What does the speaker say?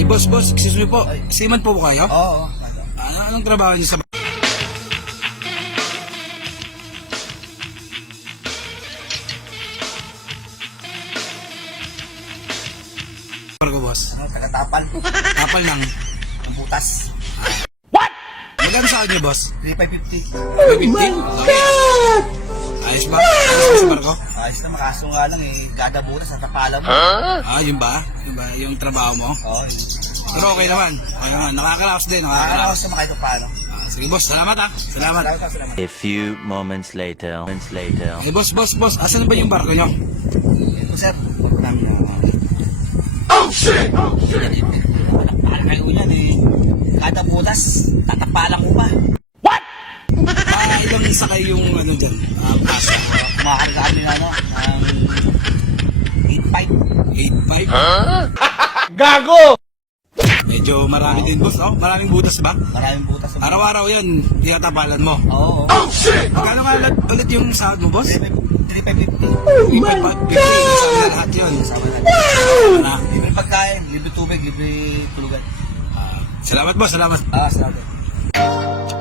Ay, boss, excuse me po. Ay. Seaman po kayo? Oo. Anong trabaho niyo sa barko, boss? Taga-tapal. Kapal lang. Ang butas. Magkano sa kanya, boss? 3,550. 550? Okay. Ayos ba? Ayos ba sa barko? Ayos na, makaso nga lang eh. Gada butas sa tapala mo. Yun ba? Yun ba yung trabaho mo? Oo. Pero okay naman. Okay naman. Nakakalaos din. Nakakala ko Nakakalaos. sa makay paano. Sige, boss. Salamat ha. Salamat. Salamat. A few moments later. Ay, boss. Asan ba yung barko nyo? Ito sir. Namin na. Oh shit! Mahal kayo yan eh. Kada butas, tatapalan ko pa. Ilang sakay yung ano dyan? Asa? Kumakarga kami na ano, ng 8.5. 8.5? Gago! Medyo marami din, boss. Oh, maraming butas ba? Maraming butas. Araw-araw yan. Tinatapalan mo. Oo. Magkano nga ulit yung sahod mo, boss? 3,550. Oh my God! Sabi na lahat yun. Sama na. Na. Libre pagkain, libre tubig, libre tulugan. Salamat, boss. Salamat. Salamat.